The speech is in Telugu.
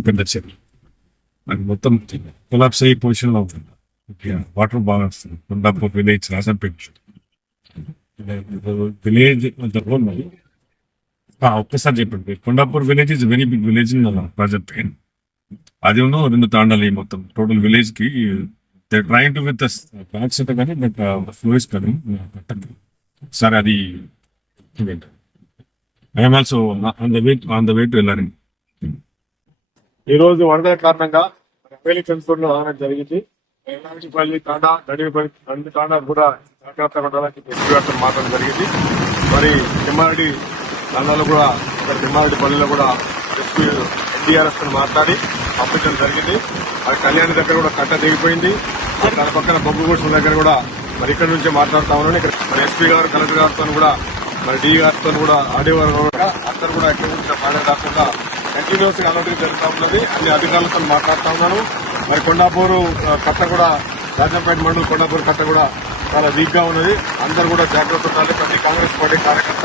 పెద్ద చెరువు అది మొత్తం కొలాప్స్ అయ్యే పొజిషన్లో ఉంటుంది. వాటర్ బాగా వస్తుంది. కొండాపూర్ విలేజ్ రాజంపేట విలేజ్ ఒక్కసారి చెప్పండి. Kondapur village is very big village in Rajampet అది ఉన్న రెండు తాండాలి మొత్తం. టోటల్ విలేజ్కి they train to with backs అంటే కానీ బట్ ఫ్లోయిస్ కానీ సరే అది I'm also on the way on the way to వెళ్ళారండి ఈ రోజు వరదల కారణంగా ఫ్రెండ్స్ చెంచుకుంటూ రావడం జరిగింది. ఎల్లాంటిపల్లి తాండా గడిపల్లి రెండు తాండాలు కూడా జాగ్రత్తగా ఉండాలని చెప్పి గారితో మాట్లాడడం జరిగింది. మరి తిమ్మారెడ్డి తాండాలో కూడా ఇక్కడ తిమ్మారెడ్డి పల్లిలో కూడా ఎస్పీ ఎన్డీఆర్ఎస్తో మాట్లాడి పంపించడం జరిగింది. మరి కళ్యాణ్ దగ్గర కూడా కట్ట దిగిపోయింది దాని పక్కన బొగ్గు గుడ్స్ దగ్గర కూడా మరి ఇక్కడ నుంచే మాట్లాడుతా ఉన్నాను. ఇక్కడ మరి ఎస్పీ గారు కలెక్టర్ గారితో కూడా మరి డి గారితో కూడా ఆడియో గారు కూడా అందరు కూడా ఎక్కడి నుంచి మాట్లాడకుండా కాకుండా కంటిన్యూస్గా అలర్ట్ జరుగుతూ ఉన్నది. అన్ని అధికారులతో మాట్లాడుతూ ఉన్నాను. మరి కొండాపూరు కట్ట కూడా రాజంపేట మండలం కొండాపూర్ కట్ట కూడా చాలా వీక్గా ఉన్నది. అందరు కూడా జాగ్రత్త ఉండాలి. ప్రతి కాంగ్రెస్ పార్టీ కార్యకర్త